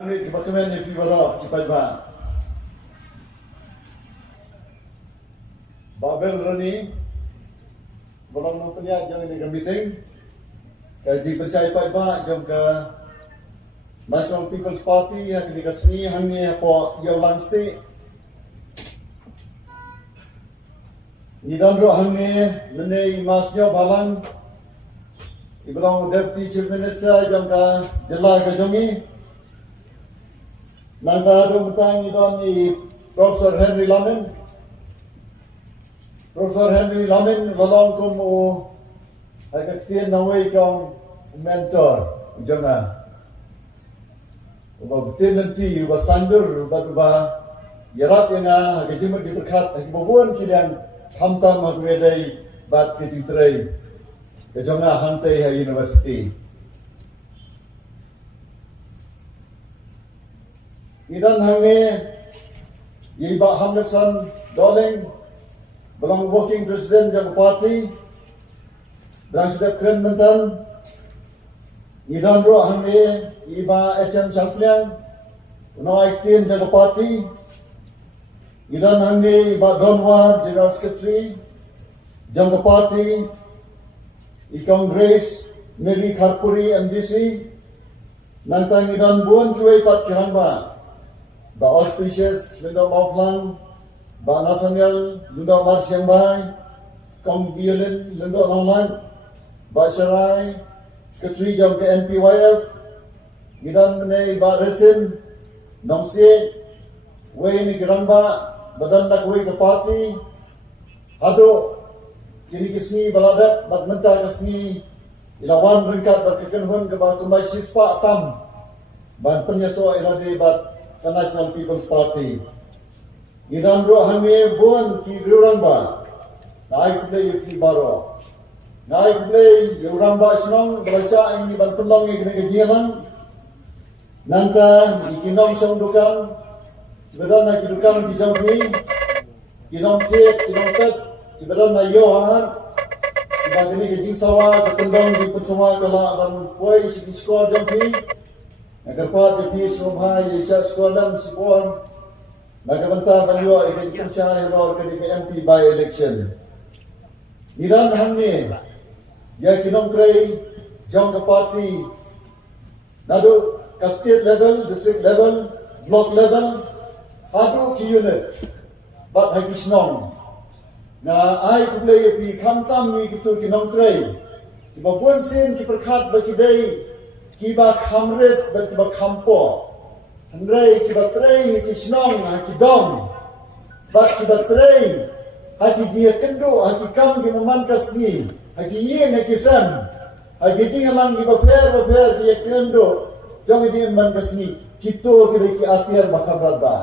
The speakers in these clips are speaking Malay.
Ambil kepakemen yang piwara cepat ba. Babel Rani belum mempunyai jangan di meeting. Kaji percaya cepat ba jam ke National People's Party yang ketika seni hanya apa Yolan State. Ni dan roh hanya menai masnya balang. Ibrahim Deputy Chief Minister jam ke Jelah ke Jongi. Nanda ada bertanya dan ni Profesor Henry Lamin. Profesor Henry Lamin walau kamu agak tiada nawai kau mentor jangan. Ubah betul nanti ubah sandur ubah yarap yang agak jemur diberkat agak babuan kalian hamtam agak wedai bat kejitrai kejonga hantai hai universiti. Idan hange Iba Hamilton Darling belang working president yang parti dan sudah keren mentan Idan roh hange Iba HM Sapliang Unai Kin yang parti Idan hange Iba Donwa General Secretary yang parti Ikong Grace Mary Kharpuri MDC nantang Idan buan kuai pat kiran ba Ba auspicious Linda Mauplang, Ba Nathaniel, Linda Marsiang Bay, Kong Violin, Linda Nonglan, Ba Sharai, Secretary Jam ke NPYF, Gidan Menei Ba Resin, Nong Sie, Wei ni Giran Ba, Badan Nak Wei ke Parti, Hado, Kini Kisni Baladak, Bat Mentah Kisni, Ilawan Ringkat Bat Kekenhun ke Ba Kumbai Sispa Atam, Ban Penyaso Ilade Bat the National People's Party. Idan roh hame buan ki ruramba. Naik play yuki baro. Naik play ruramba senong berasa ini ban pendong yang kena kejialan. Nanta ikinong song dukan. Sebenarnya nak dukan di jambi. Kinong cek, kinong tet. Sebenarnya yohan. Kita kini kejing sawa ketendong di pensama kalau ban puai segi skor jambi. Agar pat di Sumhai Isya sekolah Sipon nagabanta banyo ikan siya hero ke MP by election. Iran hamni ya kinom kray jong ke party nado ke state level, district level, block level hadu ki unit bat hagi snong na ai kublay pi kamtam mi kitu kinom kray ibabun sin ki perkhat bagi dai kiba kamret berkiba kampo Andrei kiba trei haki snong haki dom bat kiba trei haki dia kendo haki kam ki memankas ni haki yen haki sam haki jingalang kiba per dia kendo jong dia memankas ni kito kira ki atiar bakamrat ba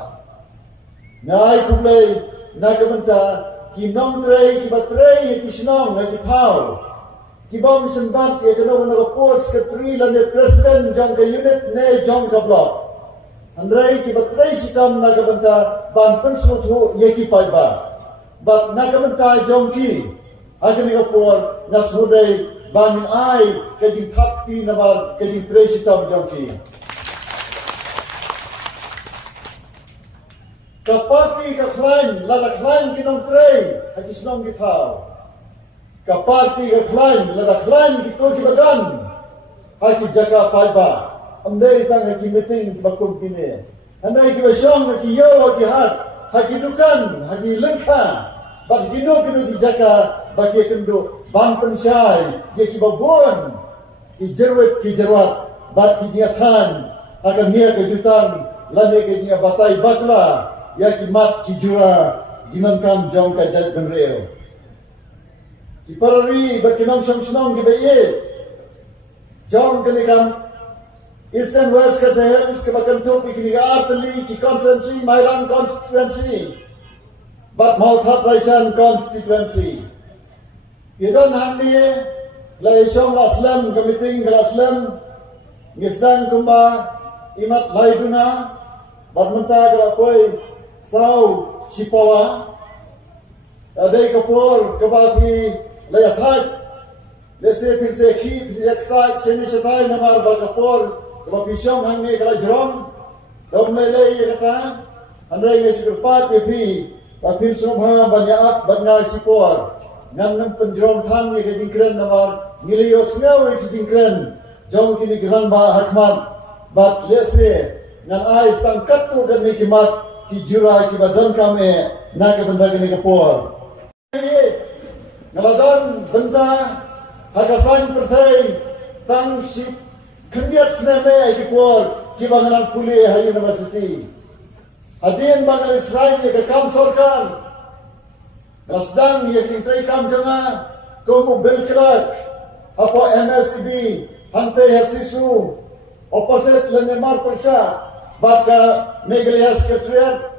nai kublai nagamenta ki nom trei kiba trei haki snong haki thau Kibam sembat ya kena post ke tri lane presiden jang ke unit ne jang ke block. Andrai kibat trai sitam naga benta ban pensu thu ye ki pai ba. Bat naga benta jong ki agni ke por nasudai ban ai ke di thappi nabar ke di trai sitam jong ki. Kapati ka klaim la klaim kinom trai haki snong ki thau. Kapati ke klaim, lada klaim ki to ki badan. Haki jaga paiba. Amdai tang haki meeting ki bakum kini. Andai ki basyong haki yo haki hat. Haki dukan, haki lengka. Bak dino kino ki jaga bagi kendo banten syai. Ye ki babuan. Ki jerwat. Bat ki niatan. Akan nia kejutan. Lani ke nia batai bakla. Ya ki mat ki jura. Ginangkam jong kajat benreo. Iparari berkinam senang di bayi. Jom kenikam Eastern West ke Sahel ke bahkan tu pikir arteli ki konferensi Mairan konstituensi. Bat mau that raisan konstituensi. Idan hamni la isong la Islam ke meeting ke Islam ngisdan kumba imat laiduna bat menta ke koi sau sipawa. Adai kapur kebagi Layak thai, lese pilse khit, yak sai, seni setai namar bakapor, kaba pisong hangi kala jrom, Dom lele kata, andai ngai sekerpat epi, bapin sumha banyak banga sipor, ngan penjerom tham ye kejingkren namar, ngilios ngawe kejingkren, jong kini geran ba hakmat, bat lese, ngan ai stangkat tu dan nikimat, ki jurai ki badan kame, na ke benda kini kepor. Ngaladon benda hakasan pertai tang si kendiat sename ki kepor, ki banganan kuliah hai universiti. Hadin bangal Israel ye kam sorkan. Rasdang ye kintai kam janga komu belkrak apa MSB hante hasisu opposite lenemar persya baka meglias ketriat.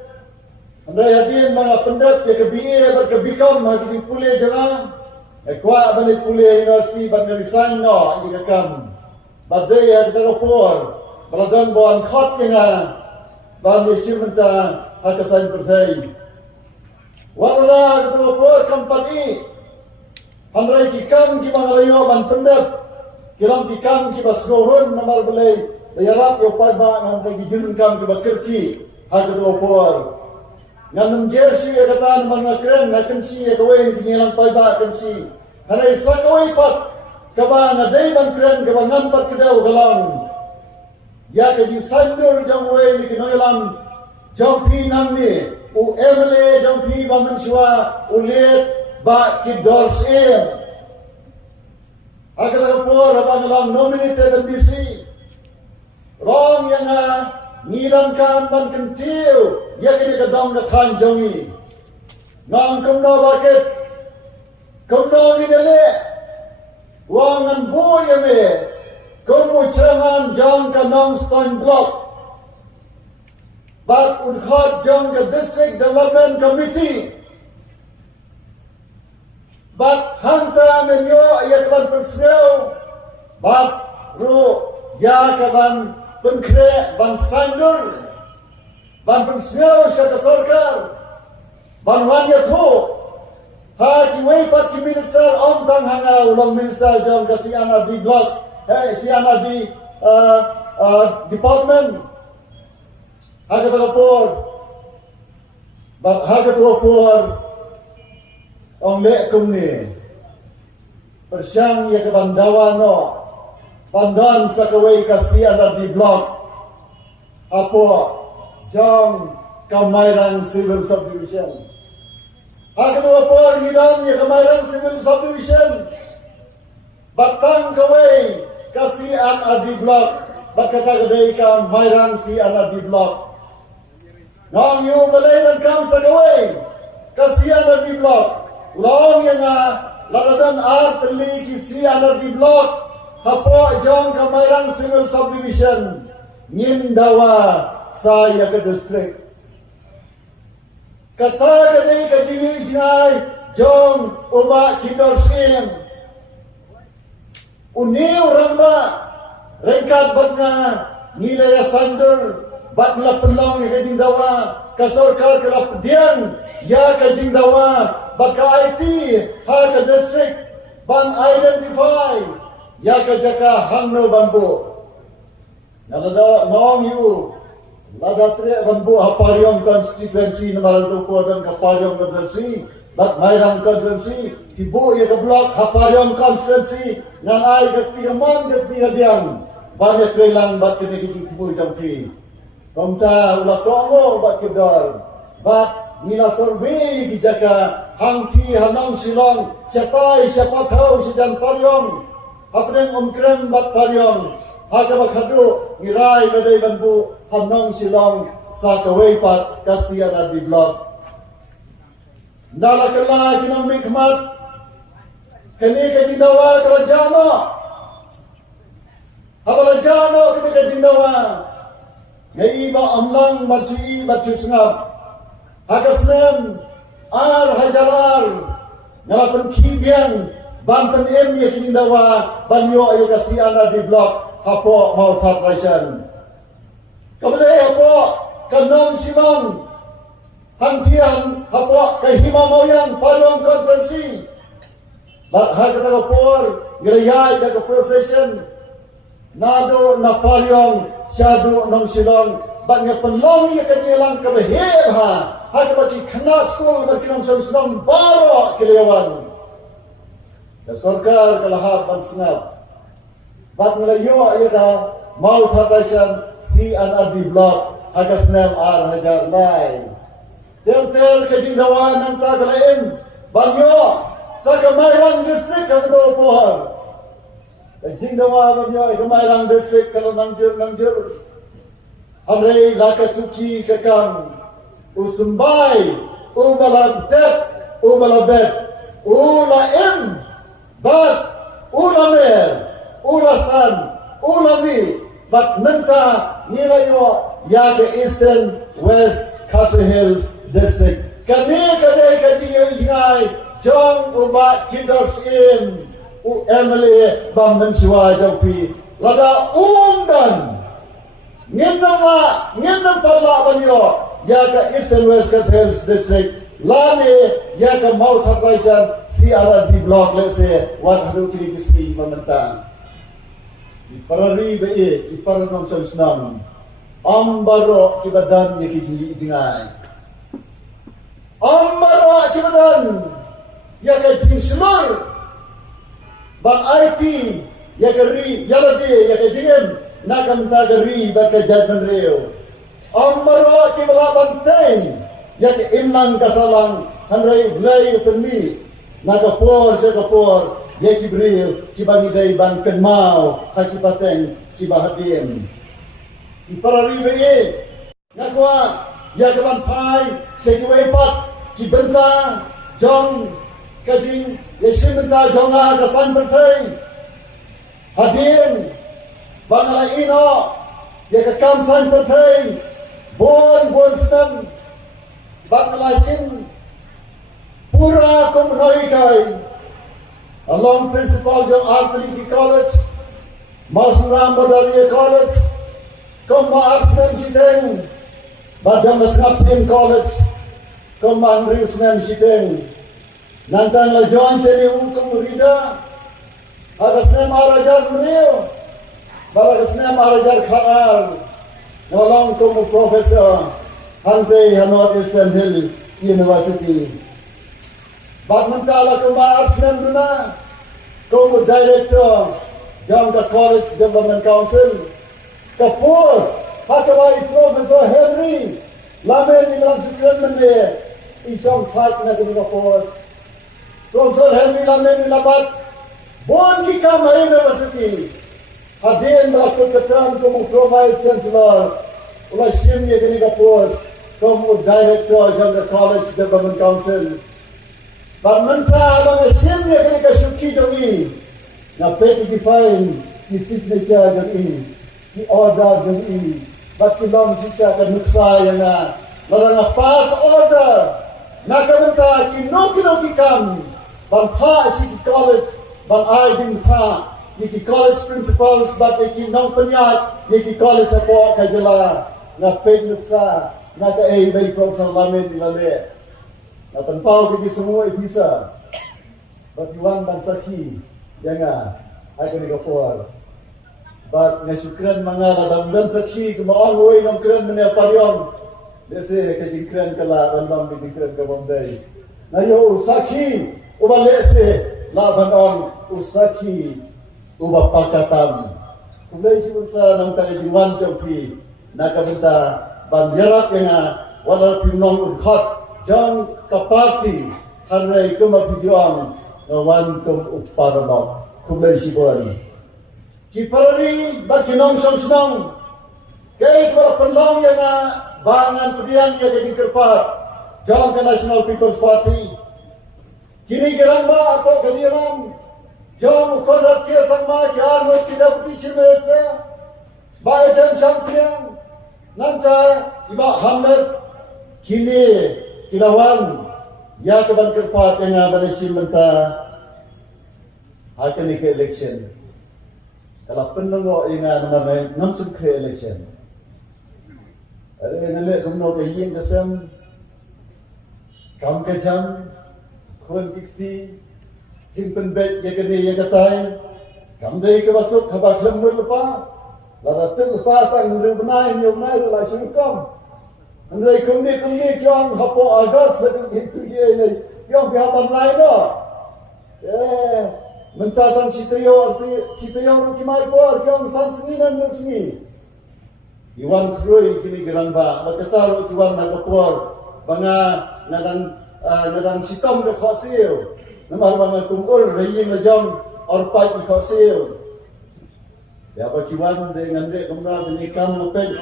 Andai hadin mga pendat ye kebiye berkebikam hagi kuliah janga ekwa bani kuliah universiti bangal Israel no ye kam. Badai ya kita kapor baladan buan khot nga bang simenta hakasan pertai. Wala ketua company hamrai kikam ki mangalayo ban pendap kiram kikam ki basgohon namar belai layarap yo pai ba ngam ki jirun kam ki bakerki hakatua por ngam jersey ya kata man kren na kensi ya kawai ni ngelang pai ba kensi hanai sakawai pat kaba na dai ban kren kaba ngam pat kedau galang ya ke di sandur jang wei ni kinoilam jang pi nam ni u emle jang pi ba mensua u let ba ki dors em agar por ba ngalam nominated NBC rong yang ngiran kan ban kentiu ya ke ka dong ka than jongi ngam kumno baket kumno ni dele wangan boy me Kamu chairman John Kanong Stone Block, but Udkhot John District Development Committee, but Hanta Menyo Yakaban Persneo, but Ru Yakaban Penkre Ban Sandur, Ban Persneo Syaka Sorkar, Ban Wanyathu, Haji Weipat Ki Minister Om Tang Hanga Ulang Minister John Kasian Ardi Block, siapa di department harga terupur orang lekum ni persiang ia ke bandawan no bandan sakawai kasihan di blok apa jam Kemairang Civil Subdivision harga terupur hilang ia Kemairang Civil Subdivision batang kawai kasihan adi blok bakata gadai kam mairang si adi blok nong yu balai dan kam sagawai kasihan adi blok ulong yang laradan ar teli kisi adi blok hapo jong ka mairang civil subdivision ngin dawa saya ke distrik kata gadai ka jini jai jong uba kidor sim uniu ramba rengkat batna nilai sandur batna pelong ke jingdawa kasorkar kelap dian ya ke jingdawa baka IT ha ke district ban identify ya ke jaka hangno bambu nalada ngong yu lada tre bambu hapariong constituency nomor 2 dan kapariong constituency bat mairang constituency ibu ya ke blok hapariong constituency ngan ai ke tigaman ke tigadiang banyak trelang bat kene kiji ibu jampi komta ula kongo bat kedor bat nila survey di jaka hangti hanang silong setai siapa tahu sedang pariong hapdeng krem bat pariong haga bakhadu ngirai badai banbu hanang silong sa kawai pat kasihan di blok Nalakala kinang mikmat kini kajindawa kerajaan habalajano kini kajindawa ngaiba amlang marsui batsu sengap hakasnem ar hajarar ngalapan kibiang banten emnya kajindawa banyo ayo kasiana di blok hapo mau tatraisan kabelai hapo kanong silong hangtian hapo kay himamayan palong konferensi bat harga tagapor ngirayay daga procession nado na palong syado ng silong banyak penlong ia kenyalang kebehir hak bagi kena skul bagi nom senang baru kelewan. Sarkar kalahap ban senap. Bat ngelayo ia dah mau terdasan CNRD block agas nem ar hajar lai. Dan kajing dawan nanta kalaim banyo sa Kamairang district kagdo pohar. Kajing dawan banyo Kamairang district kalau nangjur Hamrei lakasuki kakam usumbai ubalabdet ubalabet ulaim bat ulamer ulasan ulami bat nanta nilayo ya ke Eastern West Khasi Hills District. Kami kadai kajing ingai jong ubat kinders in Emily Bambenshua Jopi lada undan nginam parla banyo ya ke Eastern West Khasi Hills District lani ya ke mau terkaisan CRD block lese wat hadu kiri kisi mementang iparari be iparanong senang ambaro kibadan ya kiji jingai ambaro kibadan ya ke jinslur bang IT ya ke ri ya lagi ya ke jingem nakam tagari ba ke jadman reo ambaro kibalaban tay ya ke imlang kasalang hanrai lay penmi nakapor sa kapor ya kibril kibagi day ban kenmao hakipateng kibahadim iparari be nakwa ya ke ban pai sekiwepat kibenta jong kajing yesimenta jonga kasan bertai hadin bangala ino ya ke kamsan bertai bon senam bangala sin pura kumnoi kai along principal jong Artillery College Masuram Bodalia College Kumma Arsnem Siteng Badang Skapsin College Kumma Andrisnem Siteng Nantang la John Seni Ukum Rida Agasnem Arajar Mrio Balagasnem Arajar Kharal Nolong Kumu Professor Hante Hanot Eastern Hill University Badmantala Kumma Arsnem Duna Kumu Director Jangka College Development Council Kapos Hakawai Professor Henry Lamen Imran Sukran Mende Isang Fight na kami kapos Professor Henry Lamen Labat Bon Kikam University Hadin Melakut Ketram Kumu Provide Chancellor Ulai Simnya kami kapos Kumu Director Jangka College Development Council Barmenta Abang Simnya kami kasuki dongi na peti ki fine ki signature jang ini ki order jang ini bat ki long sisa ka nuksa yang na larang pass order na kamenta ki no ki kam ban pa si ki college ban ai ding pa ki college principals bat ki nong penyat ki college apo ka jela na peti nuksa na ka bay professor lamen dilale na tanpau ki semua bisa bat yuan ban sakhi Jangan, aku ni kapor. Bat ngasukran mga radamdan sakhi kumaon uy ng kran mene paryong. Dese kajing kran kala randam kajing kran kabamday. Nayo sakhi ubalese laban on usakhi ubapakatam. Kulay siguro sa nang tagiwan champi nakabenta banyarak nga wala pinong ukhat jang kapati hanray kumabijuang Nawan kum uparanok kumay sibuan. Kiparani baginong song kaya ito panlong yan na bangan pediang ya kajing kerpat jang ke National People's Party. Kini gerang ba ato kaliram jang ukonrat kia sangma kiar mo tidak putih cimesa ba jam sampiang nanta iba hamlet kini kilawan ya keban kerpat yang abanisim menta akan ke election. Kalau penunggu ingat nama namsum ke election. Ada yang lek kumno ke yin kesem kam ke jam kun kikti jing penbet ya kene ya katai kam dei ke masuk habak semur lepa Lara tu lupa tang ru benai nyom nai ru lai syukom. Andai kumni kyong hapo Agos itu ye nei kyong pihapan lai no. Mentatan sitayo arti sitayo ru kimai por kyong san sini nan ru sini. Iwan krui kini gerang ba batata ru kiwan na kapor banga nadang sitom ke khosil. Namar banga tumur reying lajong orpai ki khosil. Ya bakiwan dengan dek kemra menikam mepet.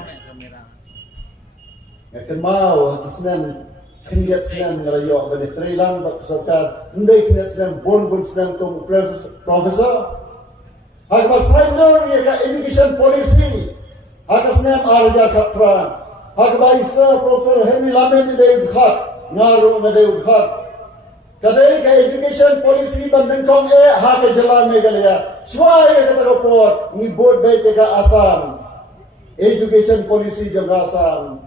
Ngakan mau kisnan kendiat senam ngarayo bani trilang bak sarkar ndai kendiat senam bon senam kom profesor. Hak sainor ya ka education policy. Hak senam arja kapra. Hak isra profesor Henry Lamen de khat ngaru de khat. Kadai ka education policy bandeng kong hak jalan megalaya. Swai kata kapor ni board baik ka Assam. Education policy jaga Assam.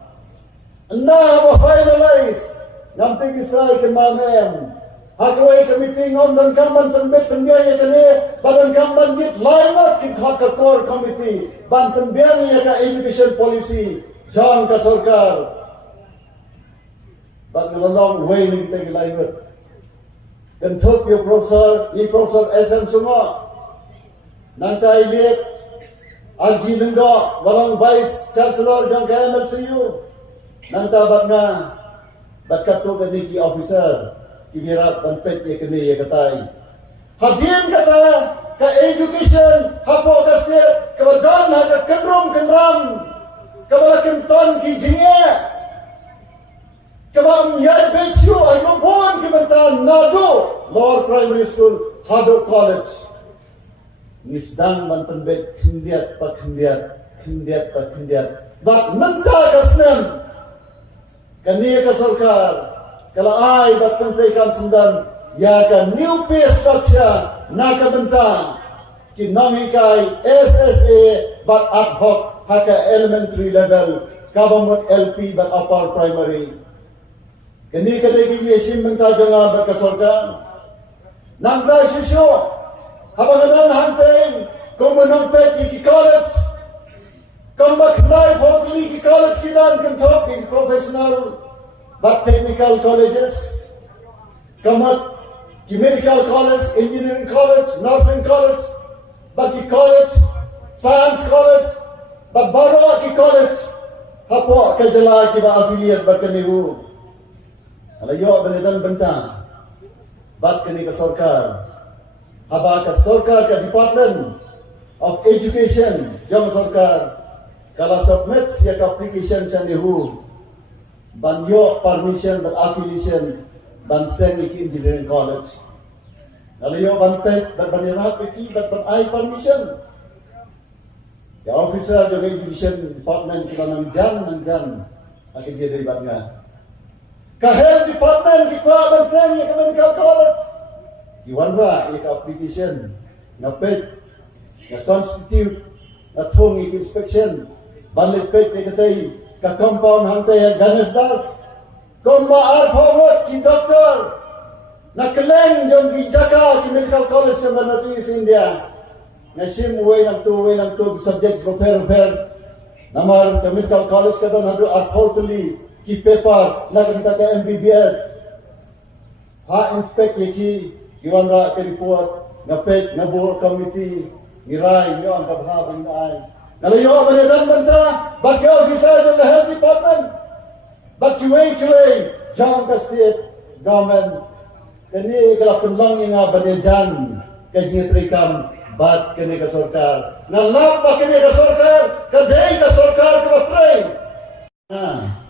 Nah, finalize. Nanti bisa kemanem. Hakwai committee ngom dan kamban pembet pembiaya kene badan kamban jit lainat ki hak core committee ban pembiaya ka education policy jangan ka sarkar. But long way ni kita lainat. Dan thuk yo profesor SM semua. Nanti lihat Arji Lenggo, walang vice chancellor dan KMLCU. Nanti batna bakat tu kaniki officer kimirap dan pet ye kene ye katai. Hadin kata ke education hapo ka state kebadan ha kendrong kendram kebala kenton ki jinge kebam yai bechu ai mabon ki bentan nado lower primary school Hado College. Nisdang man penbet kendiat pa kendiat. Bat menta kasnem kani ka sarkar kala ai bat pentrai kam sendan ya ka new pay structure na ka benta ki nangi kai SSA bat ad hoc haka elementary level kabamot LP bat upper primary kani ka degi yesim benta janga bat ka sarkar nangda shisho habangan hantai komunong pet ki college Kambak nai bodli ki college ki dan kentok in professional but technical colleges. Kamat ki medical college, engineering college, nursing college, but ki college, science college, but baro ki college. Hapo kajala ki ba affiliate bat kanihu. Alayo benedan benta. Bat kani ka sarkar. Haba ka sarkar ka Department of Education jam sarkar. Kalau submit ya application sandihu banyo permission but affiliation ban send iki engineering college. Kalau yo ban pet ban banira iki ban ai permission. Ya officer juga education department kita nang jan akan jadi bangga. Kahel department kita ban send ya medical college. Iwanra ya application ngapet ya constitute athong inspection balik pet ke katai ka compound hantai Ganesh Das komba arphawat ki doctor na keleng jong ki Jaka ki medical college ng Northeast India nasim way nang tu subjects repair namar ka medical college ka don hadu arphawatli ki paper na kita ka MBBS ha inspect ki giwanra ka report na pet na board committee niray nyo ang kabhabang naay. Nalayo beneran benta, bagi officer ng health department, bagi way jam ka state government, kani kalapun lang nga banejan, kani trikam, bat kani ka sarkar, nalap pa kani ka sarkar, kaday ka sarkar ka batray.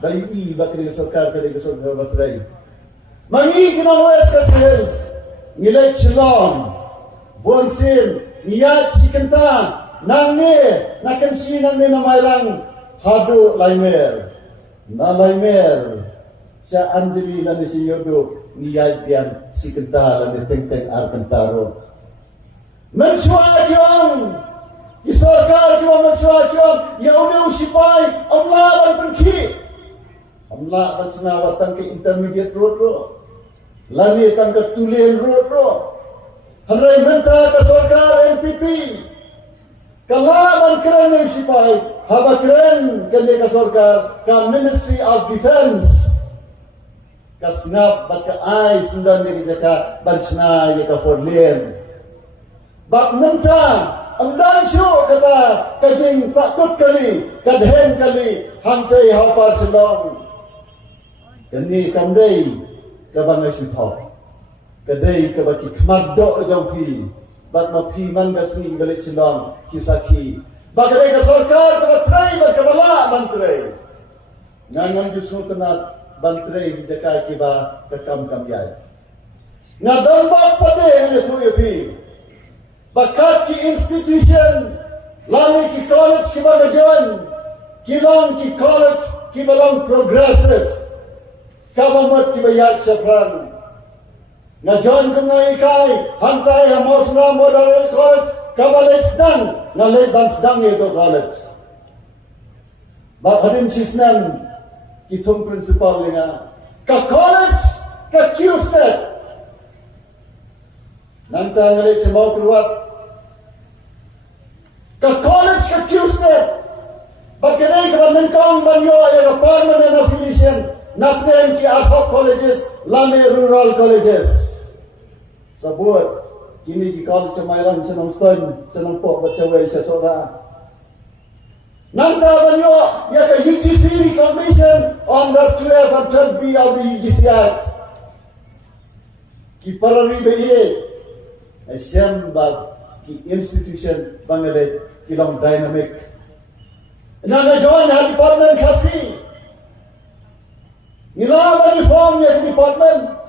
Dayi ba kani ka sarkar batray. Mangi kinawes ka sa health, ngilay silong, bonsil, niyat si kanta, nange nakansi nang na mayrang Hado Laimer na Laimer siya Anjali na ni si Yodo ni Yaipian si kentala ni Teng Arkantaro mensuat yung isarkar yung mensuat yung yauni usipay ang laban pangki ang laban sinawatan ke intermediate road ro lani tang ke tulen road ro haray menta ka sarkar NPP Kalaman keren yang sipai, haba keren kene ka sorkar, ka Ministry of Defense. Kasngap bat ka ay sundan ni ka bansna ya ka forlien. Bat nanta ang dansyo kata kajing sakut kali, kadhen kali, hantai hapar selong. Kani kamdei ka bangay sutho. Kadai ka baki kmaddo jauhi. Bat mapi man gasni balik selong kisaki. Bagay ka sorkar ka batray bagkabala mantray. Ngangan jusno tenat bantray di jakai kiba kakam kamyay. Ngadambak pade hanya tu yapi. Bakat ki institution lami ki college ki bagajon. Kilang ki college ki balang progressive. Kabamat ki bayat syafran. Ngajon kumna ikai hantai hamos na modern college kabalay sedang ngalay dan sedang itu college. Bat hadin sisnan itong principal nga ka college ka QSTEC nanta ngalay sa mau keluar ka college ka QSTEC bat kanay kabanangkang banyo ay ka permanent affiliation napnen ki ad hoc colleges lami rural colleges. Sabut kini di college Semairan senang stun senang pok bersawai sesora. Nanda banyo ya ke UGC Commission on the 12 and 12B of the UGC Act. Ki parari beye assemble ki institution Bangladesh kilang dynamic. Nanda join ha department khasi. Nila reform ya department.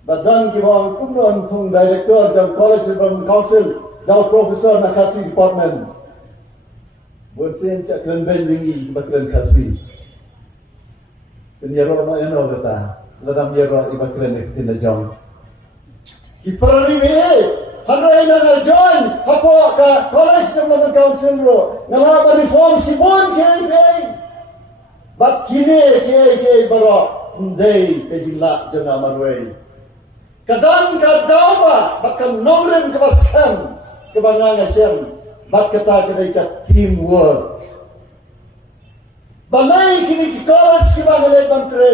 Badan kiwang kumnon tung director dan college dan council dan professor nak kasih department. Bonsen cak keren bendingi bakren kasih. Penyero nak eno kata, ladam yero ibakren ketina jong. Kiparari me, handai nang join, hapo ka college dan council ro, ngala reform sibon kay. Bat kini kay baro ndai kejilak jona marway. Kadang kadang bahkan nomren kebaskam kebangan asyam bak kata kedai ka teamwork. Balai kini ki college ki bangalay bantre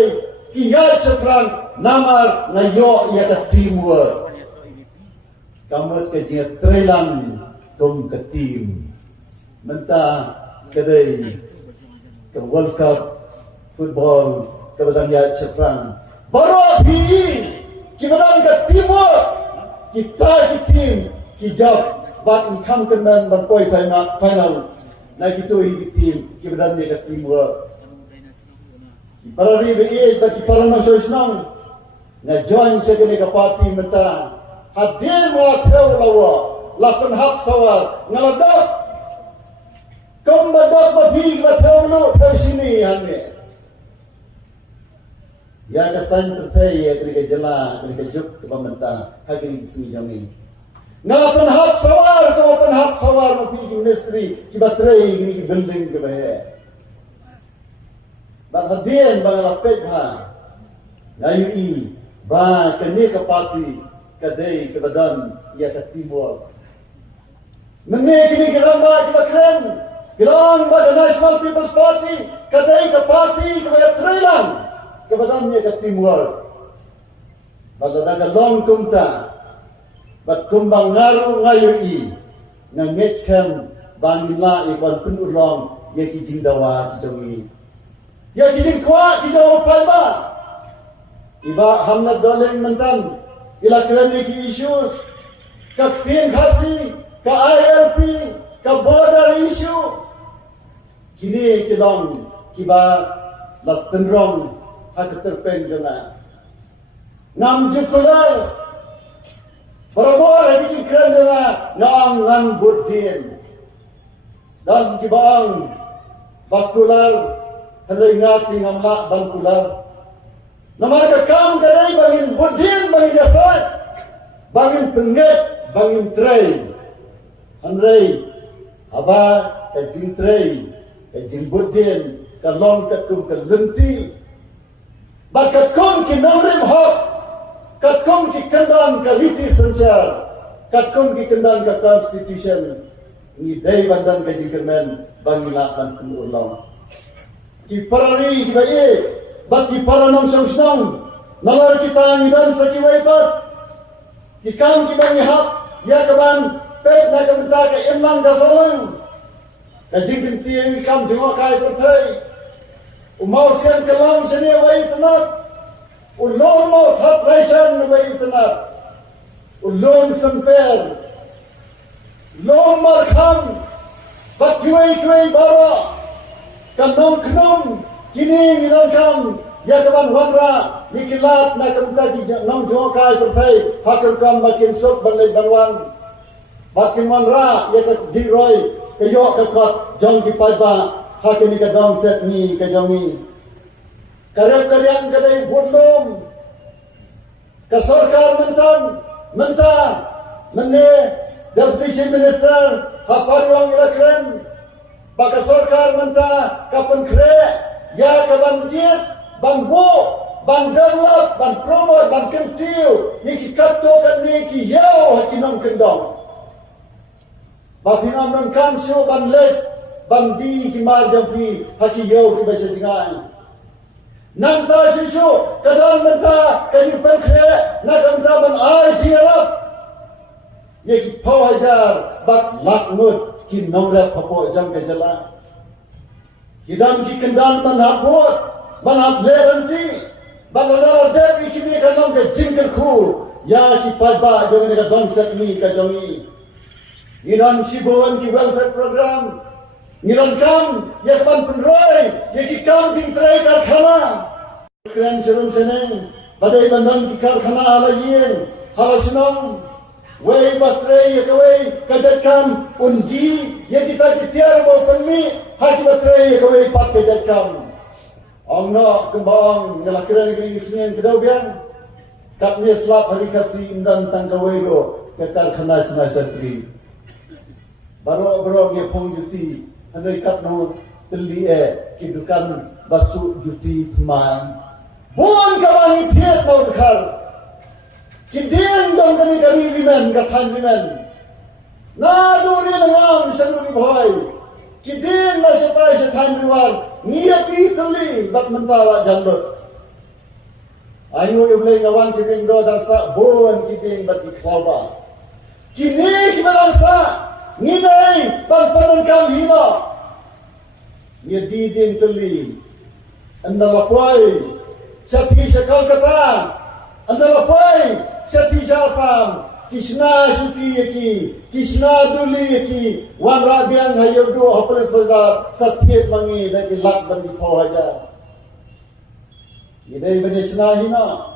ki yat seprang namar ngayo ya ka teamwork. Kamot ka jia trelang kum ka team. Menta kedai ke World Cup football kabadang yat seprang. Baro PE Kibarang ka teamwork, kita ki team, ki job, bat ni kam kenan berpoi final, na gitu hi team, kibarang ni ka teamwork. Para ribe bat parang sosnong, na join sa kini ka party menta, hadir mo athew lawa, lapan hap sawat, ngaladok, kumbadok mabig mathew lo, tayo sini hane. Ya kesan pertai ya ketika jela ketika juk ke pemerintah hagi sini jami. Ngapan hap sawar mapi industri ki baterai ini ki building ke bahaya. Bahagian bang lapet ha. Ngayu ba kene ke parti kadai ke badan ya ke timur. Mene kini geramba ki bakren. Gerang ba National People's Party kadai ke parti ke bahaya Thailand. Kebadannya ke teamwork. Pada daga long kumta. Bat kumbang ngaru ngayui. Ngangits kem bangila ikon penulong ya ki jindawa kitongi. Ya ki jingkwa ki jawa palba. Iba hamnat doleng mentan. Ila kerana ki issues. Ka ktin khasi. Ka ILP. Ka border issue. Kini kilong kiba lat tenrong hak terpen jona. Nam jukular. Berabor lagi keren jona. Nam ngan budin. Dan kibang bakular. Hendak ingat ngamla bangkular. Namar kam kadai bangin budin bangin jasad. Bangin pengit bangin tray. Hendak aba kajin tray. Kajin budin. Kalong kakum kalenti. Bakakum ki nangrim hak, kakum ki kendang ka witi sensyar, kakum ki kendang ka constitution, ni day bandan ka jingkermen bangila ban penulong ki parari ki bae bat ki paranong song nalar kita ngidan sa ki waipat ki kam ki bangi hap ya kaban pet na kamta ka imlang gasalang ka jingkin ti kam jong kai perthai umau sian kalam sene wai tanat ulong mau that raisan wai tanat ulong semper long markham bat kuai bara kanong kini ngiran kam ya kaban wanra ikilat na kamta di nong jong kai perthai hakar kam makin sok balai banwan bakin wanra ya ka diroi kayo ka kot jong ki paiba hakin ka dong set ni ka jongi karyang kadai budlom ka sarkar menta menne deputy chief minister hapariwang lakren baka sarkar menta kapan kre ya ka banjit ban bo ban develop ban promote ban kentiu iki katto kan ni ki yau hakinong kendong Batin amran kam syo ban lek ban di ki mar jampi haki yau ki basa jingai nang ta syo kadang menta kadi penkre na kamta ban ai siarap ye ki pawajar bat lakmut ki nongre papo jang ke jala kidan ki kendan ban hapot ban hableranti ban ladar dep ikini kanong ke jingker khu ya ki paiba jong ni ka dong set ni ka jongi Ngiran sibuan ki welfare program ngiran kam ya kapan penroy ya ki kam ting tray karkhana kren serum seneng badai bandan ki karkhana ala yin hala sinong wei batre ya kawei kajat kam undi ya kita kitiar bo penmi haki batre ya kawei pat kajat kam ongno kembang ngala kren ki ismen kedau biang katne slap hari kasi indan tangkawei ro ke karkhana sina satri Baro nge pong juti andai kat no teli ki dukan basu juti tmai bon kawangi thiet no khal ki ding dong kani kari limen ka than limen na duri ngam sanuri bhai ki ding na setai se than liwan niati teli bat mentala jambut ayo iblai ngawan siping do dan sa bon ki ding bat ki khloba kini ki balangsa Nginay, pagpanon kam hino. Nyedidin tuli. Andalapay, sati sa Kolkata. Andalapay, sati sa Assam. Kisna suti yaki, kisna duli yaki. Wan rabiang hayog do hopeless bazar. Satiet mangi, daki lak bandi po haja. Nginay banisna hino.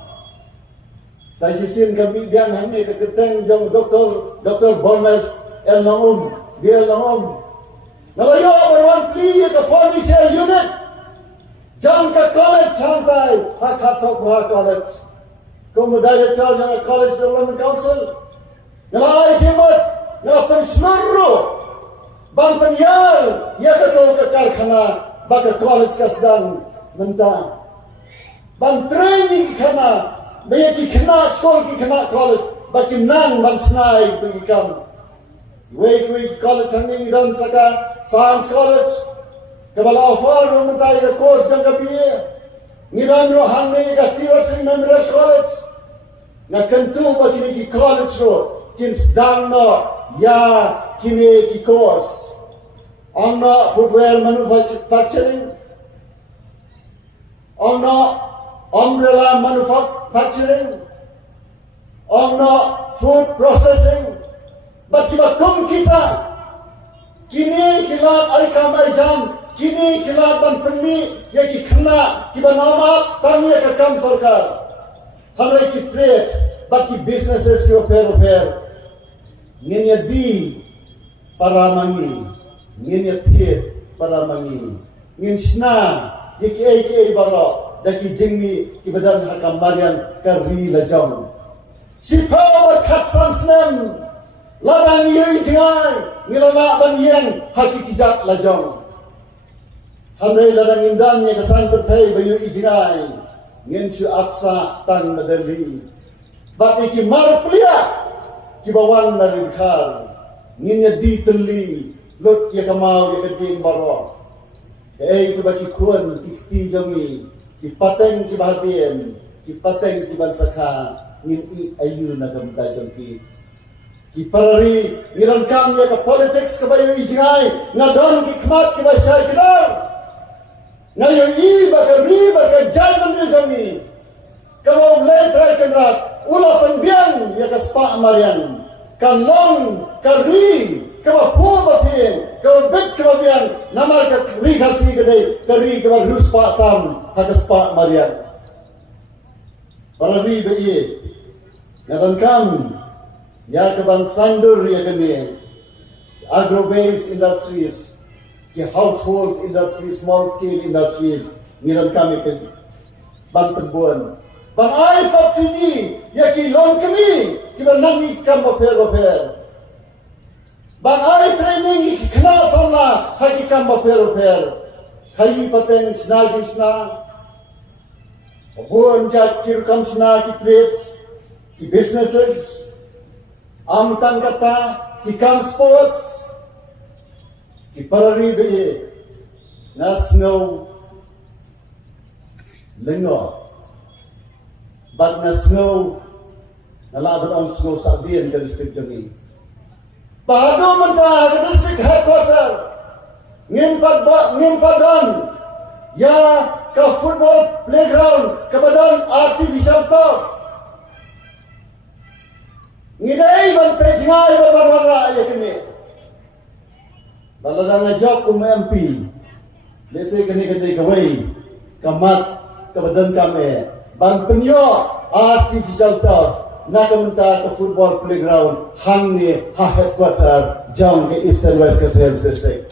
Saya sisin kami biang hangi keketeng jong Dr. Bolmes El Naum. Nalayo berwan pli ke furniture unit. Jam ke college sampai hak sok college. Como director ng college development council. Nalay simot na penseluruh ban penyal ya ke karkhana baka college ka sedang menta. Ban training kana bayaki kana school ki kana college baki nang ban snai tu ikam. Wake college hangi iran saka science college kabala offer ro mentai re course dang kabiye ngiran ro hangi ka Tiwarsing Memorial College na kentu ba kini ki college ro kin sedang no ya kini ki course onna footwear manufacturing onna umbrella manufacturing onna food processing Bagi bakum kita kini kilat alikam alijam kini kilat ban penmi ya ki kena kiba nama tangi ke kam sarkar hamre ki trades bagi businesses yo per ninya di para mangi ninya thiet para mangi nin sna ki baro daki jingni ki badan hakam marian kari lajam sipaw khat samsnem Ladang yui jingai, ngilala ban yang hakikijat lajong. Hamre ladang indan yang kesan bertai bayu jingai, ngin su apsa tan medali. Bat iki mar plia, kibawan dari khar. nginya diteli lut ya kamau ya keding baro ke ba ki kun ki pi jongi ki pateng ki bahagian ki pateng ki bansakha ngin i ayu na gamta jongi ki parari ngiran kam ya ka politics ka bayo ijngai na don ki khmat ki ba sai kidar na yo i ba ka ri ba ka jaiman ni jongi ka mo le trai kenrat ula penbiang ya ka spa marian kan long ka ri ka ba pu ba pin ka bet ka biang nama ka ri khasi ka dei ka ri ka ba rus pa tam ha ka spa marian parari be ye ngadan kam ya ke bang sandur ya kene agro-based industries ki household industries small scale industries niran kami ke bang tebuan bang ai subsidi ya ki loan kami ki bang nangi kam repair bang ai training ki khna sona hagi kam repair khai pateng sna buan jat ki kam sna ki trades ki businesses amtang kata ki kam sports ki parari be na snow lengo but na snow na laban on snow sa diyan ka district jongi pahado man ka district headquarter ngin padon ya ka football playground kabadon artificial turf ngidai ban pejngai ban warna ya kini baladang job kum MP lese kini kedai kawai kamat kabadan kami ban penyo artificial turf na kamunta ka football playground hang ni ha headquarter jam ke Eastern West Coast District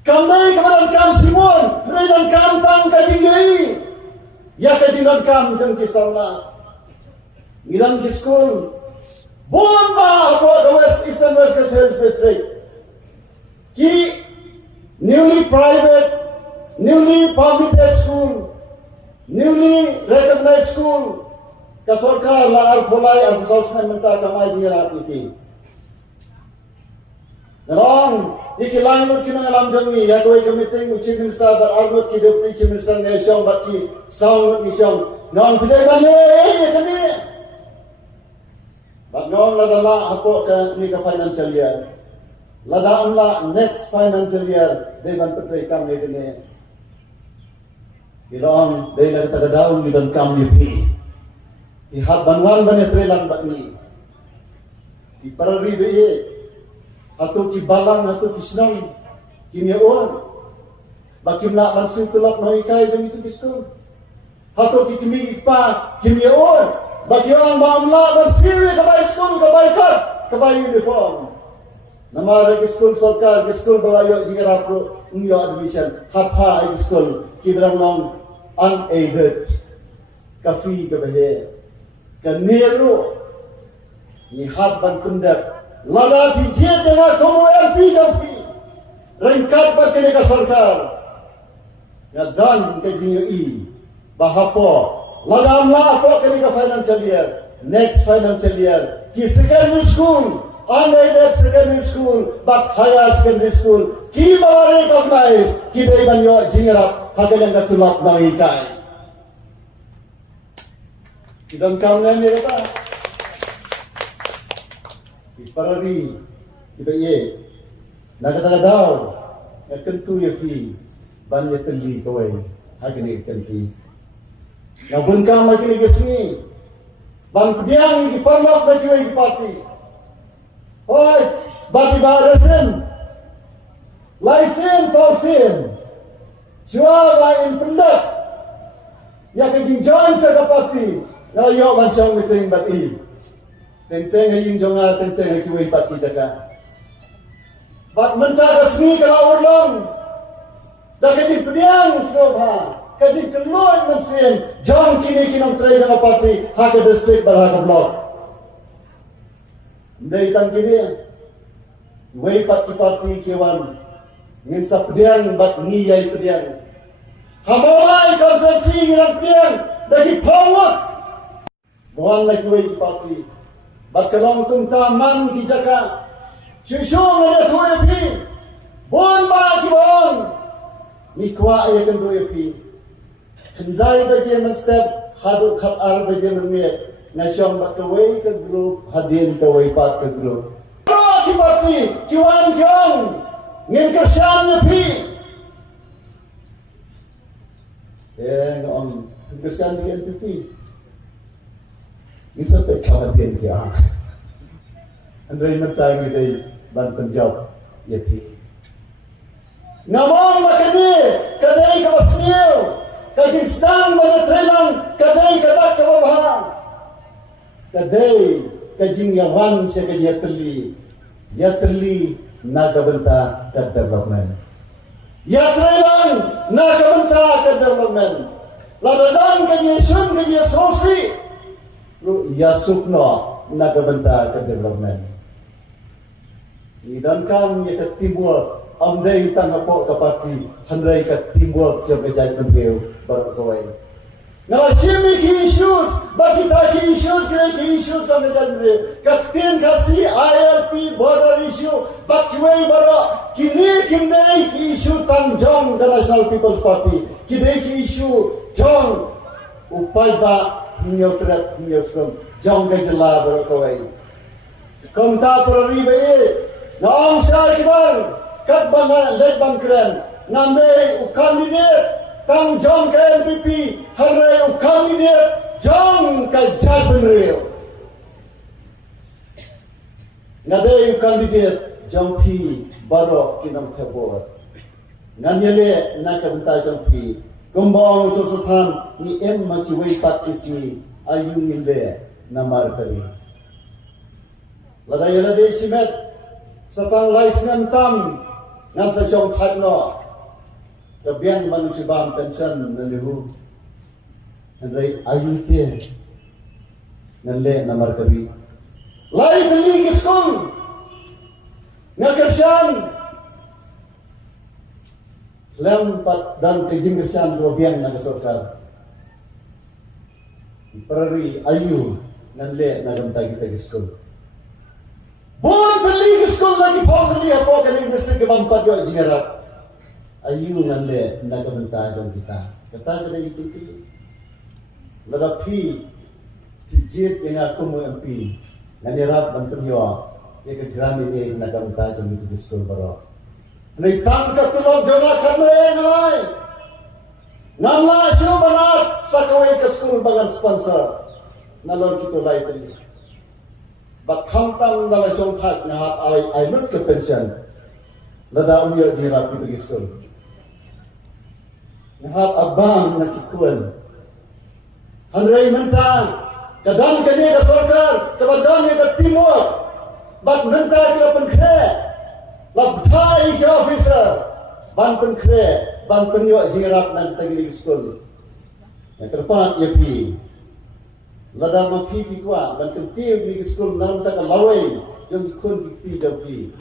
kami kabadan kam Simon redan kam tang kajingai ya kajian kam jeng kisahna ngilang di school bomba apa West Eastern West Coast District ki newly private newly permitted school newly recognized school ka sarkar la arpolai arbusal menta kamai dira apiti narong ikilang mo kinangalam jongi ya koi committee chief minister bar armut ki deputy chief minister ne shong bat ki saung ni shong non pidai bale kani bagong la dala apo ka ni ka financial year la da amla next financial year de ban petre kam ne kene ilong de la ta daun ni dan kam ni pi ihat banwan ban tre lang bat ni iparari be atau ki balang atau ki senang kimiawan bakim la langsung tulak no ikai demi itu biskul atau ki kimi pa kimiawan bakiang mamla dan siri kabay school kabay kad kabay uniform nama reg school sarkar school balayo jingra pro unyo admission hapha school kibrang long unaided kafi kabahe kanero ni habban kundak lada bijit dengan kamu LP jampi rengkat pakai ka sarkar ya dan kejingi bahapo lada amla apa ka financial year next financial year ki secondary school unaided secondary school but higher secondary school ki ba recognize ki dai banyo jingrap hagalang katulak na ikai kidan kamna ni kata parari ibaye nagataga daw kentu yaki banya teli kawai hagini kenti nabun ka magini gesni ban pediang iki parlok da kiwai parti hoy bati barasen license or sin siwa ba in pendak ya kajing jan sa parti na yo ban siyang miting bati tenteng haying jonga tenteng kiwai pati jaga bat menta resmi kalau ulong da kajing pediang sobha kajing keloy mesin jong kini kinong tray ng pati haka district baraka block ndai tang kini wai pati kiwan ngin sa pediang bat ngiyay pediang hamolai konferensi ng pediang dagi pawak buwan na kiwai pati bat kalong kum taman ki jaka syushu ngene thuye pi bon ba ki bon ni kwa ya kan doye pi kendai baje man step hadu khat ar baje man met na syong bat kawai ke group hadin kawai pat ke group ki bati ki wan jong ngin kersan ye pi ngom kersan di NPP ini sampai kawatian dia. Andai mentai ni ban penjawab ya pi. Namong makani kadai ka wasmiu kajin stang menetrelang kadai kadak ka babha. Kadai kajing yawan sa kaya terli. Ya terli naga benta ka development. Ya trelang naga benta ka development. Ladadang kaya sun kaya sosi. Ya sukno nagabanta ke development. Idan kam ya ke timur amdai tangapo kapati handai ke timur jam kejai mentiu baru kawai. Ngala simi ki issues bagi ta ki issues kam kejai mentiu. Kaktin kasi ILP border issue bakwai baru kini ki issue tanjong ke National People's Party. Kini ki issue jong upai ba nyotret nyoskom jong ke jela berkawai kom ta prori be nong sai kibar kat bang let bang kren ngambe u candidate tang jong ke NPP hare u candidate jong ke jadbenreo ngade u candidate jong pi baro kinam khabot nganyele na ka benta jong pi Kumbang susutan ni maciwai pakis ni ayung nile namar kami. Ladai ladai simet satang lais tam ngan sa syong khatno. Kabian manusibam pension nalihu. Andai ayung te nile namar kami. Lai teli kiskun ngakersan lempat dan kejingkesan robiang na kasokal. Perari ayu nanle na gamtay kita giskul. Buwan tali giskul lagi po tali apo kaning bersih ke bampat yo jingarap. Ayu nanle na gamtay jong kita. Kata kita itu ladapi hijit yang aku mo MP nanirap banten yo ya ke grani ni na gamtay jong itu giskul baro. Nitang katulog jona kami ngay. Nama siyo banat sa kaway ka school bangan sponsor. Nalor kito lay tali. Bakhamtang nala siyong tak na ay lut ka pension. Lada unyo jirap kito ki school. Nahat abang nakikuan. Hanray menta. Kadang kani ka sorkar. Kabadang ka timur. Bak menta ka penkhe. Labtai ke officer ban penkre ban penyok jirap nan tagiri school yang terpat ya pi lada ma pi kwa ban kentiu di school nam ta lawai jong kun pi pi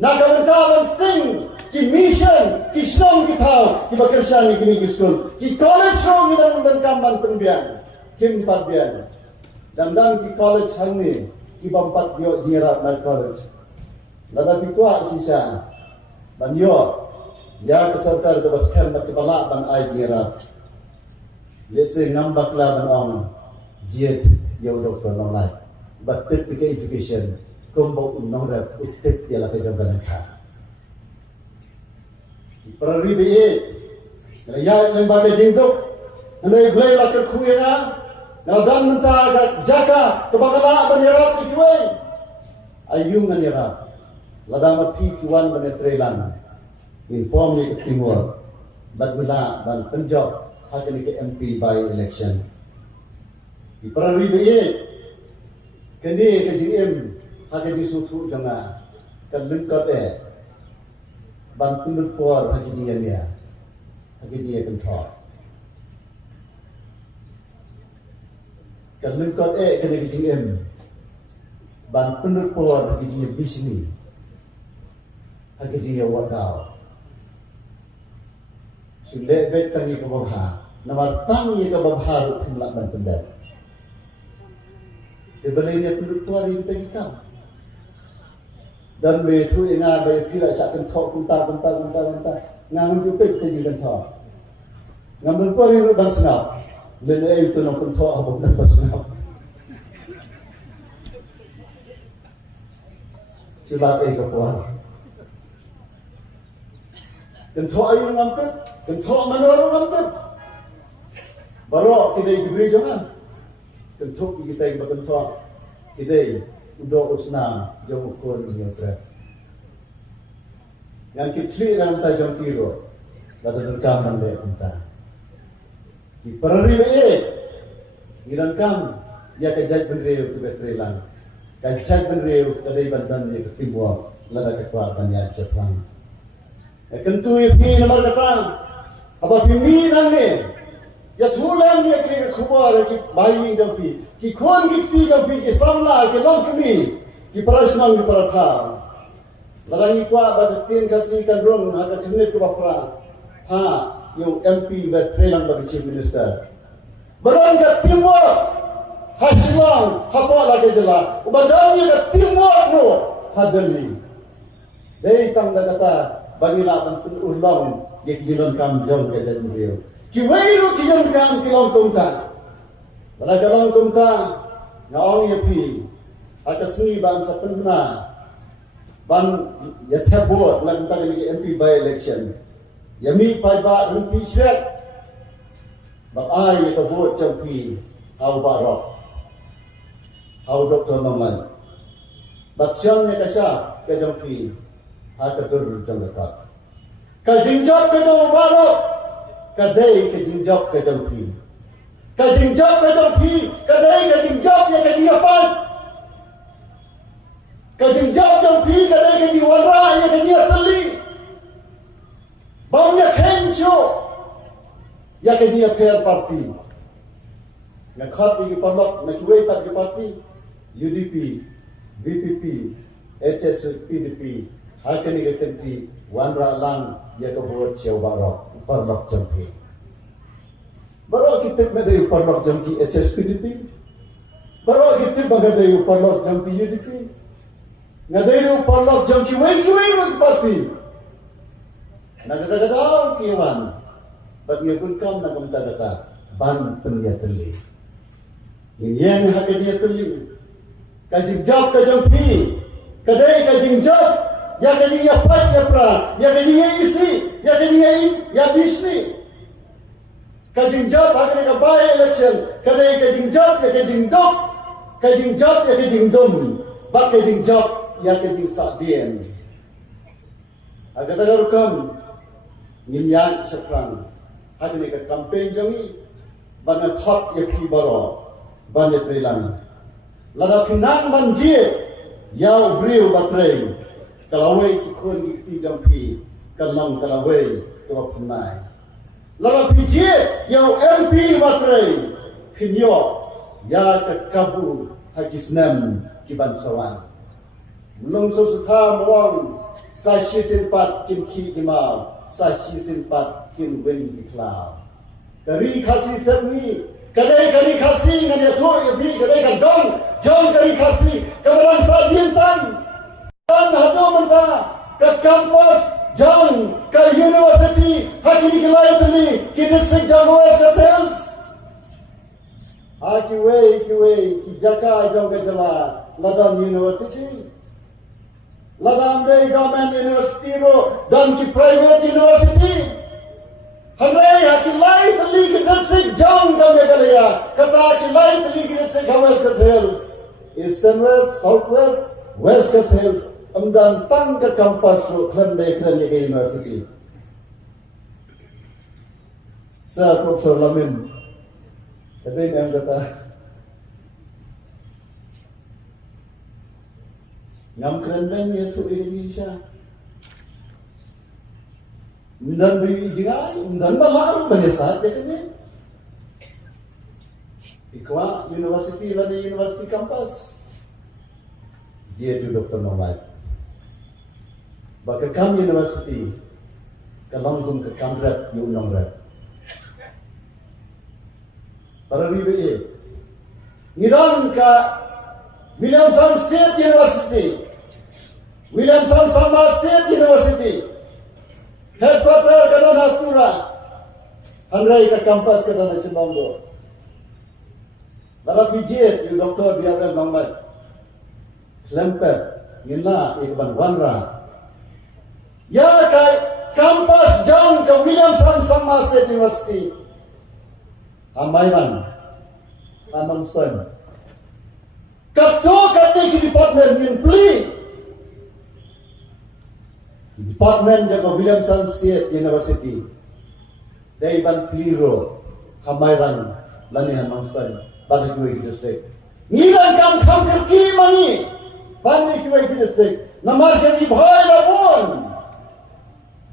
na ka menta ban sting ki mission ki snong ki thau ki bakersan ni ki school ki college rong dan kamban penbian kim patbian dan ki college hangi ki bampat yo jirap nan college lada pikwa sisa banyo ya kesertar ke baskan bakbala ban ai jira lese nambak la ban ong jet yo doktor nolai batet ke education kombo unora utet dia la ke jangkan kha perari be ya lembaga jinduk ane glai la ke khuya na dan menta jaka ke bakala ban yarap ikwe ayung an yarap ladama P1 benetrelan inform ni ke timur bagula dan penjok hakani ke MP by election di perari be kini ke GM hakani sutu janga kan lengkap ban punut por hakani ya hakani control kan lengkap kini ke GM ban punut por hakani bisni Hagi wadau. Sulit betangi ke babha. Namar tangi ke babha rupimlak dan pendat. Ibalay penduduk tua di kita. Dan betul ingat bayi kira saat kentok kuntar. Ngamun jupit kita jadi kentok. Ngamun tua ini rudang senap. Lena itu nak kentok abang dapat senap. Sudah kepuar. Kentok ayu ngamtet, kentok menurut ngamtet. Baru kita diberi jangan. Kentok kita yang berkentok, kita udah usnam jauh ukur menyutra. Yang kita dalam tajam kiro, lalu dengkam mandek kita. Di perari baik, ngirangkam ya kejat bendreu tu betrelang, kejat bendreu kadai bandan ni ketimbuak, lada kekuatan yang cepat. Kentu ipi nama kata, apa pimpinan ni? Ya tulang ni kira kubar ki bayi jampi, ki kon gifti jampi ki samla ki long kami, ki parasmang ki paratha. Larangi kwa badatin kasih kan rong ada kene tu bapra. Ha, yung MP betrelang bagi Chief Minister. Barang ka timur hasilang hapa lagi jela. Ubadani ka timur ro hadali. Dei tang kata bagi lapan pun ulang ye kijon kam jong ke jan rio. Kiwairu kijon kam kilong kumta. Bala kalong kumta ngaong ye pi atas ni bangsa penna ban ya tebot lan tang ni MP by election. Yami pai ba runti sret. Bak ai ka vote jong pi au barok. Au Dr. Norman. Bat siang ne kasya ke jong pi ha ka dur jong ka. Ka jingjok ke jong barok. Kadai ke jingjok ke jong pi. Ka jingjok ke jong pi, kadai ke jingjok ya ke diapan. Ka jingjok jong pi, kadai ke diwara ya ke dia teli. Baunya kensyo ya ke dia fair party. Ya khat ki palok na kuwai pat ki party UDP, BPP, HS PDP, hakani ke tenti wanra lang ya ke buat siau barok. Parlok jampi. Baru kita mengenai parlok jampi HSPDP. Baru kita mengenai parlok jampi UDP. Mengenai parlok jampi wai parti. Nagkakataw kiwan. Ba't nga pun kam na kumtagata ban penyateli. Yang hakanya teli. Kajingjab ka jampi. Kadai kajingjab. Ya kajing ya pat ya pra. Ya kajing ya isi. Ya kajing ya bisni. Kajing job hakane ka by election. Kadai kajing job ya kajing dok. Kajing job ya kajing dom. Bak kajing job ya kajing sakdien. Agak tagarukam. Nginyan sekrang. Hakane ka campaign jangi. Bana top ya kibaro. Bana trilang. Lada kinang manjie. Yau briu batray. Kalawai ikon ikti jampi kalang kalawai tua penai. Lalu PJ yang MP batray kinyo ya kekabu hakisnam kibansawan. Belum susah mawang sashi simpat kin ki imam sashi simpat kin wen iklau. Dari kasih seni kadai kasih ngan ya tu bi kadai kadong jong dari kasih kebarang sa bintang. Dan hado menta ke kampus jang ke university hakini ke lain teli ke district jang west ke sales kiwei ki jaka jang ke jela ladam university ladam dei government university ro dan ki private university hanai haki lain teli ke district jang ke megalaya kata ki lain teli ke district west ke sales eastern west south west ke sales amdan tang ke kampus ro khandai ke university. Sa Profesor Lamin. Kadai yang kata ngam khandai ya tu Indonesia. Undan bi jingai, undan balar banyak ya kan. Ikwa university lagi university kampus. Dia tu Dr. Nomad. Baka kam university kalangkum ke kamrat yung nongrat. Para ribe ngidan ka Williamson State University, Williamson Sama State University, headquarter kanan Hatura, Handrai ke kampus kanan Sinondo. Darah pijit, you Dr. BRL Nomad, Selempet, Nina, Iqban Wanra. Ya kai kampus jauh ke Williamson Sama State University, Hamairan, Taman Stone. Ketua di department yang pli, department jaga Williamson State University, dari ban Pliro, Hamairan, Lanihan Manspan. Bagi kuih district. Ngilang kam kerki mangi. Bagi kuih district. Nama seni bhai lapun.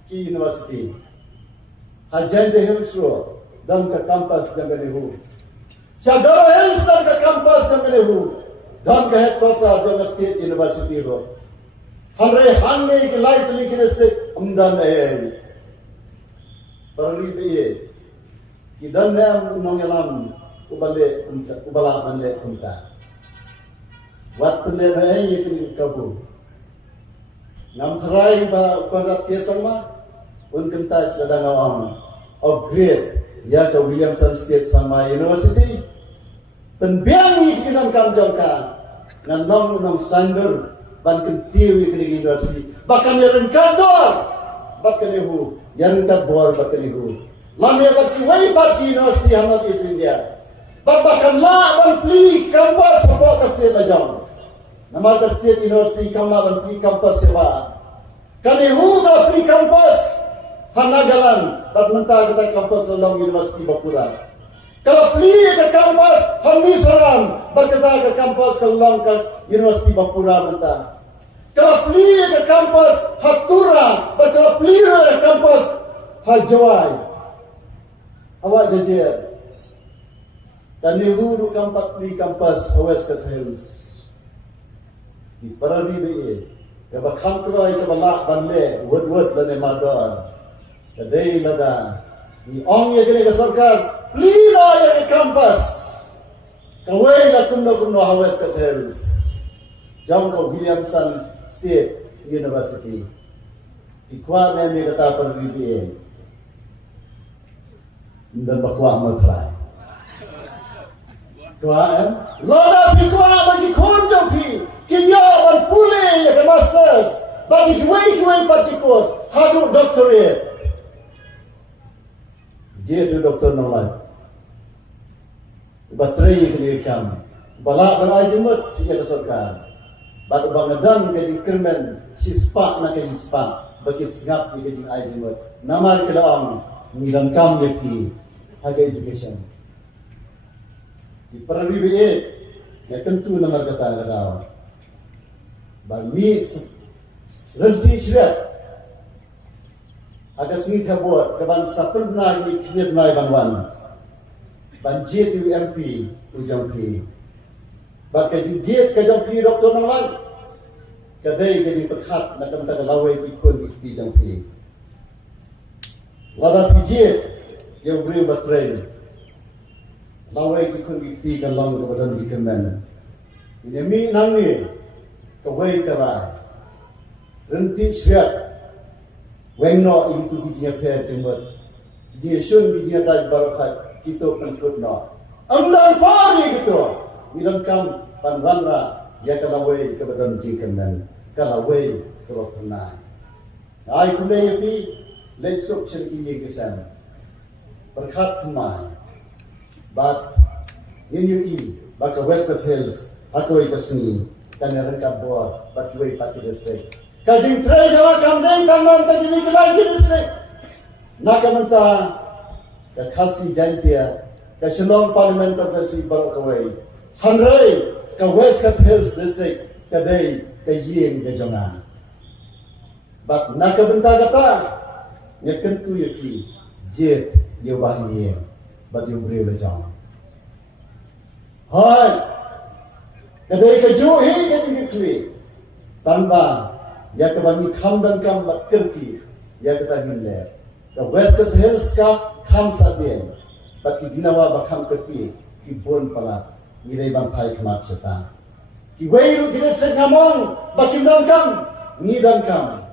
Ki university. Hajan de Hillsro dan ke kampus yang kenehu. Sadara Hills dan ke kampus yang kenehu. Dan ke headquarter dan state university ro. Hanre hanne ke lai tuli district amdan ay. Perli biye. Kidan nam nongelam. Ubala balik kunta. Wat penderai itu kabu. Nam serai ba kuadrat kesama. Unkentat kadang awam. Upgrade ya ke Williamson State sama University. Penbiangi kinan kam jangka. Ngan nong sandur ban kentiwi ke university. Bahkan yang kador. Bahkan ihu yang kador bahkan ihu. Lamia berkiwai parti university Hamad East India. Bahkan ban pli kampus sebuah kasih lajang. Nama State University kamla ban pli kampus sewa. Kali huga pli kampus hanagalan bat mentah kita kampus Long University Bapura. Kalau pli ke kampus Hamisaram bat kita ke kampus Long University Bapura mentah. Kalau pli ke kampus Hatura bat kalau pli ke kampus Hajawai. Awak jajar. Dan di huru kampak di kampus West Hills. Di Parari be, kaba kamkroy kaba lak banle, wud lane madar. Kadai lada. Ni ong ye kene ke sarkar, plira ye ke kampus. Kawai la kuno West Hills. Jam ke Williamson State University. Ikwa ne kata Parari be. Dan bakwa matrai. Tuan, lada pikwa bagi konjong pi, kinyawan pulih ke masters, bagi kuih partikos, hadu doktorate. Dia tu doktor nolai. Bateri kini kam, balak berai jemut sehingga kesorkan. Batu bangadan jadi kermen, si spak nak jadi spak, bagi singap di jadi ai jemut. Nama kedaam, milam kam yaki, haga education. Di Parari BA, ya tentu nama kata-kata. Bagi serti syirat. Agak sengit buat, keban sapel benar ini kini benar banwan. Banjir UMP, ujang P. Bagi jet kejang P doktor nolai. Kadai jadi berkat, nak kata lawai ikut di ujang P. Lada pijet, yang beri baterai. Lawai ikut bukti kan lang kepada dikemen. Ini mi nangi kawai karai. Renti siap. Wengno itu bijinya per jembat. Bijinya sun bijinya daj barokat kita pengikut no. Amdan pari gitu. Milam kam panwanra ya kalawai kepada dikemen. Kalawai kalau pernah. Ai kulai pi letsuk chen iye kesan. Berkat kemai. But in UE, baka West Hills, hakoi kasni, kanya rengkap buat, but way pati district. Kajing tray jawa kamdeng kanon tadi ni lagi district. Nakamanta, kasih jantia, kasilong parliament konferensi baru kawai. Hanrai ka West Hills district, kadai kajing kajongan. But nakamanta kata, nyakentu yaki, jet yawahiye. But you really don't. Hai, kadai kejuhi kadai kekli. Tanpa, ya kebani kam dan kam kerti, ya kita ngilai. The West Hills ka kam sadien, baki dinawa bakam kerti, ki bon pala, nilai bang pai kemat setan. Kiwairu kini sengamong bakim dan kam, ni dan kam.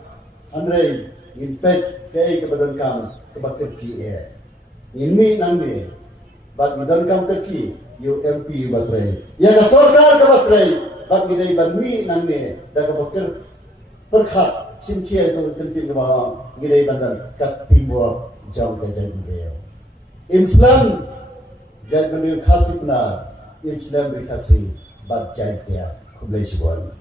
Andre inpet kei kebadan kam kebakir ki Ini nanti, bagi dan kam terki UMP baterai. Yang sorkar kebaterai, bagi dari banmi nanti, dah kebakir berkat simkia itu tentu kemana gidai bandan kat timur jauh ke jadinya. Islam jadi menurut kasih benar, Islam berkasih bab jaya kublai sebuah.